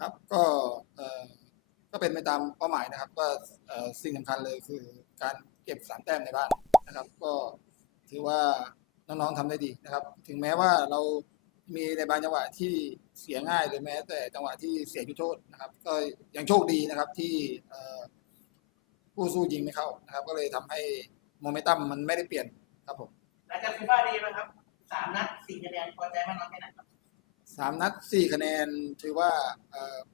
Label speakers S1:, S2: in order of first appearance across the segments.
S1: ครับก็ก็เป็นไปตามเป้าหมายนะครับว่าสิ่งสำคัญเลยคือการเก็บสามแต้มในบ้านนะครับ ก็ถือว่าน้องๆทำได้ดีนะครับ ถึงแม้ว่าเรามีในบางจังหวะที่เสียง่ายหรือแม้ แต่จังหวะที่เสียจุดโทษนะครับ ก็ยังโชคดีนะครับที่ผู้สู้ยิงไม่เข้านะครับ ก็เลยทำให้โมเมนตัมมันไม่ได้เปลี่ยนครับผม
S2: หลังจากฟีฟ่าดีไหมครับสามนัดสี่คะแนนพอใจมากน้อยแค่ไหนครับ
S1: สามนัดสี่คะแนนถือว่า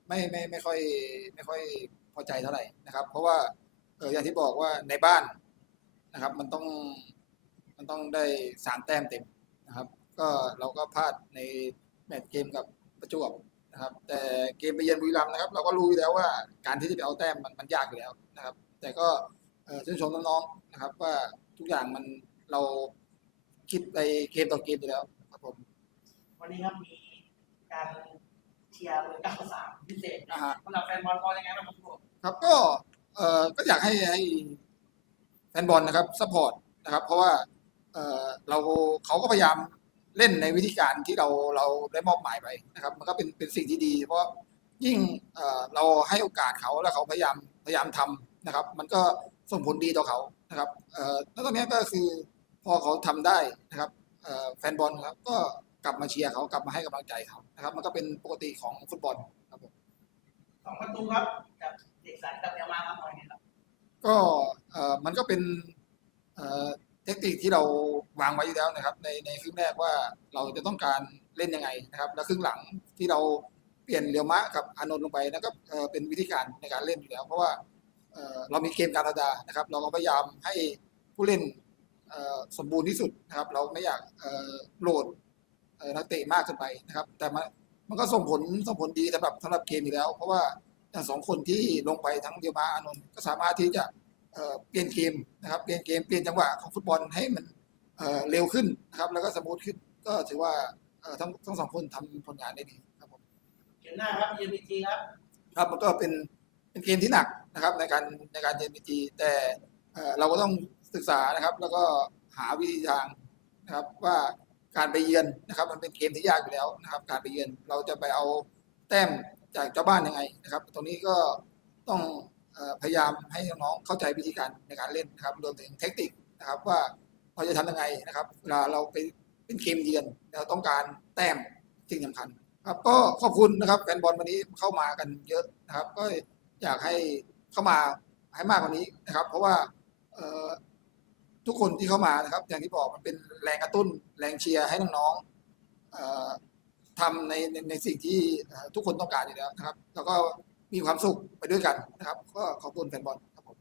S1: ไม่ไม่ไม่ค่อยไม่ค่อยพอใจเท่าไหร่นะครับ เพราะว่าเอออย่างที่บอกว่าในบ้านนะครับ มันต้องมันต้องได้สามแต้มเต็มนะครับ ก็เราก็พลาดในแมตช์เกมกับประจวบนะครับ แต่เกมไปเยือนบุรีรัมย์นะครับ เราก็รู้อยู่แล้วว่าการที่จะไปเอาแต้มมันมันยากอยู่แล้วนะครับ แต่ก็เออชื่นชมน้องๆนะครับ ว่าทุกอย่างมันเราคิดไปเกมต่อเกมอยู่แล้วครับผม
S2: วันนี้ครับมี การเชียร์เบอร์เก้าสามพิเศษ
S1: นะฮะ
S2: สำหรับแฟนบอลพอยังไงบ้างครับทุกคน
S1: ครับก็เอ่อก็อยากให้ให้แฟนบอลนะครับซัพพอร์ตนะครับ เพราะว่าเอ่อเราเขาก็พยายามเล่นในวิธีการที่เราเราได้มอบหมายไปนะครับ มันก็เป็นเป็นสิ่งที่ดี เพราะยิ่งเอ่อเราให้โอกาสเขาแล้วเขาพยายามพยายามทำนะครับ มันก็ส่งผลดีต่อเขานะครับเอ่อแล้วตอนนี้ก็คือพอเขาทำได้นะครับเอ่อแฟนบอลครับก็ กลับมาเชียร์เขากลับมาให้กำลังใจเขานะครับ มันก็เป็นปกติของฟุตบอลครับผม
S2: สองประตูครับกับเด็กสันกับเยามาครับพอยังไงครับ
S1: ก็เอ่อมันก็เป็นเอ่อเทคนิคที่เราวางไว้อยู่แล้วนะครับ ในในครึ่งแรกว่าเราจะต้องการเล่นยังไงนะครับ แล้วครึ่งหลังที่เราเปลี่ยนเรียวมะกับอานนท์ลงไปนั่นก็เอ่อเป็นวิธีการในการเล่นอยู่แล้ว เพราะว่าเอ่อเรามีเกมการธรรมดานะครับ เราก็พยายามให้ผู้เล่นเอ่อสมบูรณ์ที่สุดนะครับ เราไม่อยากเอ่อโหลดเอ่อ นักเตะมากเกินไปนะครับ แต่มันมันก็ส่งผลส่งผลดีสำหรับสำหรับเกมอยู่แล้ว เพราะว่าอย่างสองคนที่ลงไปทั้งเดียวมาอานนท์ก็สามารถที่จะเอ่อเปลี่ยนเกมนะครับเปลี่ยนเกมเปลี่ยนจังหวะของฟุตบอลให้มันเอ่อเร็วขึ้นนะครับ แล้วก็สมูทขึ้นก็ถือว่าเอ่อทั้งทั้งสองคนทำผลงานได้ดีครับผม
S2: เกมหน้าครับยูบีจีครับ
S1: ครับมันก็เป็นเป็นเกมที่หนักนะครับในการในการเยือนบีจีแต่เอ่อเราก็ต้องศึกษานะครับ แล้วก็หาวิธีทางนะครับว่า การไปเยือนนะครับ มันเป็นเกมที่ยากอยู่แล้วนะครับ การไปเยือนเราจะไปเอาแต้มจากเจ้าบ้านยังไงนะครับ ตรงนี้ก็ต้องอพยายามให้น้องๆเข้าใจวิธีการในการเล่นนะครับรวมถึงเทคนิคนะครับ ว่าเราจะทำยังไงนะครับเวลาเราไปเป็นเกมเยือนเราต้องการแต้มสิ่งสำคัญครับก็ขอบคุณนะครับแฟนบอลวันนี้เข้ามากันเยอะนะครับ ก็อยากให้เข้ามาให้มากกว่านี้นะครับ เพราะว่า ทุกคนที่เข้ามานะครับ อย่างที่บอกมันเป็นแรงกระตุ้นแรงเชียร์ให้น้องๆทำในในในสิ่งที่ทุกคนต้องการอยู่แล้วนะครับ แล้วก็มีความสุขไปด้วยกันนะครับ ก็ขอบคุณแฟนบอลครับผม